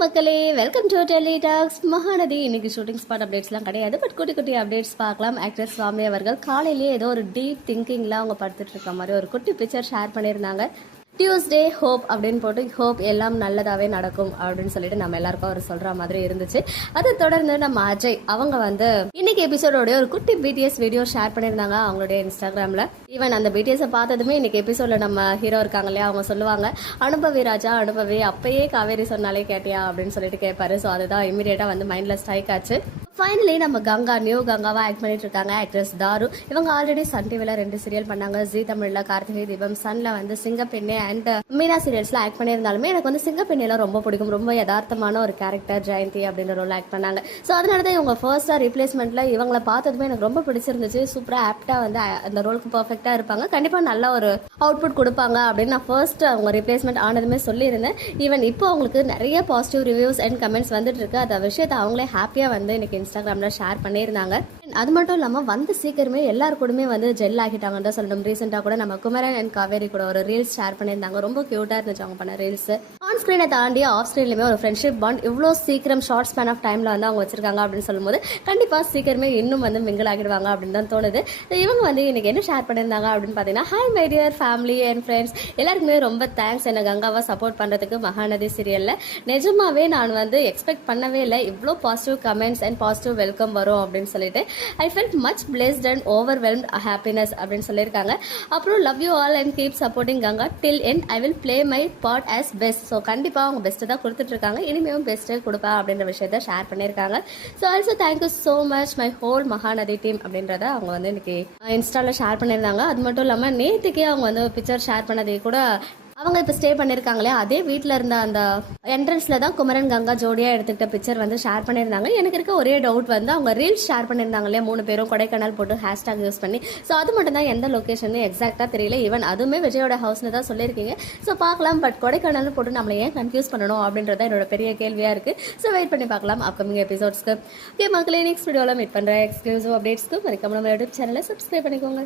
மக்களே welcome to Delhi talks. Mahanadi இன்னைக்கு shooting spot அப்டேட்ஸ்லாம் கிடையாது, பட் குட்டி குட்டி அப்டேட்ஸ் பார்க்கலாம். ஆக்ட்ரஸ் சுவாமி அவர்கள் காலையிலேயே ஏதோ ஒரு டீப் திங்கிங்லாம் அவங்க படுத்துட்டு இருக்க மாதிரி ஒரு குட்டி பிக்சர் ஷேர் பண்ணியிருந்தாங்க. டியூஸ்டே ஹோப் அப்படின்னு போட்டு ஹோப் எல்லாம் நல்லதாகவே நடக்கும் அப்படின்னு சொல்லிட்டு நம்ம எல்லாருக்கும் அவர் சொல்ற மாதிரி இருந்துச்சு. அதை தொடர்ந்து நம்ம அஜய் அவங்க வந்து இன்னைக்கு எபிசோடோட ஒரு குட்டி பிடிஎஸ் வீடியோ ஷேர் பண்ணியிருந்தாங்க அவங்களுடைய இன்ஸ்டாகிராம்ல. ஈவன் அந்த பிடிஎஸை பார்த்ததுமே இன்னைக்கு எபிசோட்ல நம்ம ஹீரோ இருக்காங்க இல்லையா, அவங்க சொல்லுவாங்க, அனுபவி ராஜா அனுபவி, அப்பயே காவேரி சொன்னாலே கேட்டியா அப்படின்னு சொல்லிட்டு கேட்பாரு. ஸோ அதுதான் இமீடியட்டா வந்து மைண்ட்ல ஸ்ட்ரைக் ஆச்சு. ஃபைனலி நம்ம கங்கா நியூ கங்காவா ஆக்ட் பண்ணிட்டு இருக்காங்க ஆக்ட்ரஸ் தாரு. இவங்க ஆல்ரெடி சன் டிவில 2 சீரியல் பண்ணாங்க. ஜி தமிழ்ல கார்த்திகை தீபம், சன்ல வந்து சிங்கப்பெண்ணே அண்ட் மீனா சீரியல்ஸ்ல ஆக்ட் பண்ணியிருந்தாலுமே எனக்கு வந்து சிங்கப்பெண்ணில ரொம்ப பிடிக்கும். ரொம்ப யதார்த்தமான ஒரு கேரக்டர், ஜெயந்தி அப்படின்ற ரோல் ஆக்ட் பண்ணாங்க. ஸோ அதனாலதான் இவங்க ஃபர்ஸ்டா ரீப்ளேஸ்மெண்ட்ல இவங்களை பார்த்ததுமே எனக்கு ரொம்ப பிடிச்சிருந்துச்சு. சூப்பரா ஆப்டா வந்து அந்த ரோலுக்கு பர்ஃபெக்டா இருப்பாங்க, கண்டிப்பா நல்ல ஒரு அவுட்புட் கொடுப்பாங்க அப்படின்னு நான் ஃபர்ஸ்ட் அவங்க ரீப்ளேஸ்மெண்ட் ஆனதுமே சொல்லியிருந்தேன். ஈவன் இப்போ அவங்களுக்கு நிறைய பாசிட்டிவ் ரிவ்யூஸ் அண்ட் கமெண்ட்ஸ் வந்துட்டு இருக்கு. அந்த விஷயத்தை அவங்களே ஹாப்பியா வந்து இன்னைக்கு இன்ஸ்டாகிராம்ல ஷேர் பண்ணியிருந்தாங்க. அது மட்டும் இல்லாம வந்து சீக்கிரமே எல்லாரு கூடமே வந்து ஜெல் ஆகிட்டாங்கன்னு தான் சொல்லணும். ரீசெண்டா கூட நம்ம குமரன் அண்ட் காவேரி கூட ஒரு ரீல்ஸ் ஷேர் பண்ணியிருந்தாங்க. ரொம்ப கியூட்டா இருந்துச்சு அவங்க பண்ண ரீல்ஸ். ஆன் ஸ்கிரீனை தாண்டி ஆஃப் ஸ்கிரீன்லயுமே ஒரு ஃப்ரெண்ட்ஷிப் பாண்ட் இவ்வளோ சீக்கிரம் ஷார்ட் ஸ்பேன் ஆஃப் டைம்ல வந்து அவங்க வச்சிருக்காங்க அப்படின்னு சொல்லும்போது கண்டிப்பா சீக்கிரமே இன்னும் வந்து மிங்கிள் ஆகிடுவாங்க அப்படின்னு தான் தோணுது. இவங்க வந்து இன்னைக்கு என்ன ஷேர் பண்ணியிருந்தாங்க அப்படின்னு பாத்தீங்கன்னா, hi my dear family and friends, எல்லாருக்குமே ரொம்ப தேங்க்ஸ் என்ன கங்காவா சப்போர்ட் பண்றதுக்கு மகாநதி சீரியல்ல. நிஜமாவே நான் வந்து எக்ஸ்பெக்ட் பண்ணவே இல்லை இவ்வளோ positive comments and positive welcome வரும் அப்படின்னு சொல்லிட்டு. I felt much blessed and overwhelmed happiness அப்படின்னு சொல்லியிருக்காங்க. அப்புறம் love you all and keep supporting Ganga till end, I will play my part as best. So கண்டிப்பாக அவங்க பெஸ்ட்டு தான் கொடுத்துட்டு இருக்காங்க, இனிமேலும் பெஸ்ட்டு கொடுப்பா அப்படின்ற விஷயத்த ஷேர் பண்ணியிருக்காங்க. So also thank you so much my whole Mahanadi team அப்படின்றத அவங்க வந்து இன்னைக்கு இன்ஸ்டாவில் ஷேர் பண்ணியிருந்தாங்க. அது மட்டும் இல்லாமல் நேற்றுக்கே அவங்க வந்து பிக்சர் ஷேர் பண்ணதை கூட அவங்க இப்போ ஸ்டே பண்ணியிருக்காங்களே அதே வீட்டில் இருந்த அந்த என்ட்ரன்ஸில் தான் குமரன் கங்கா ஜோடியாக எடுத்துக்கிட்ட பிக்சர் வந்து ஷேர் பண்ணியிருந்தாங்க. எனக்கு இருக்க ஒரே டவுட் வந்து அவங்க ரீல்ஸ் ஷேர் பண்ணியிருந்தாங்க இல்லையா 3 பேரும் கொடைக்கானல் போட்டு ஹேஷ்டாக் யூஸ் பண்ணி. ஸோ அது மட்டும் தான் எந்த லொக்கேஷன் எக்ஸாக்டாக தெரியல. ஈவன் அதுவுமே விஜயோட ஹவுஸ்னு தான் சொல்லியிருக்கீங்க. ஸோ பார்க்கலாம், பட் கொடைக்கானல் போட்டு நம்மளை ஏன் கன்ஃபியூஸ் பண்ணணும் அப்படின்றத என்னோட பெரிய கேள்வியாக இருக்குது. ஸோ வெயிட் பண்ணி பார்க்கலாம் அப்கமிங் எபிசோட்ஸ்க்கு. ஓகே மக்களே, நெக்ஸ்ட் வீடியோவில் மீட் பண்ணுற எக்ஸ்க்ளூசிவ் அப்டேட்ஸ்க்கு மறக்காம நம்ம யூடியூப் சேனலை சப்ஸ்கிரைப் பண்ணிக்கோங்க.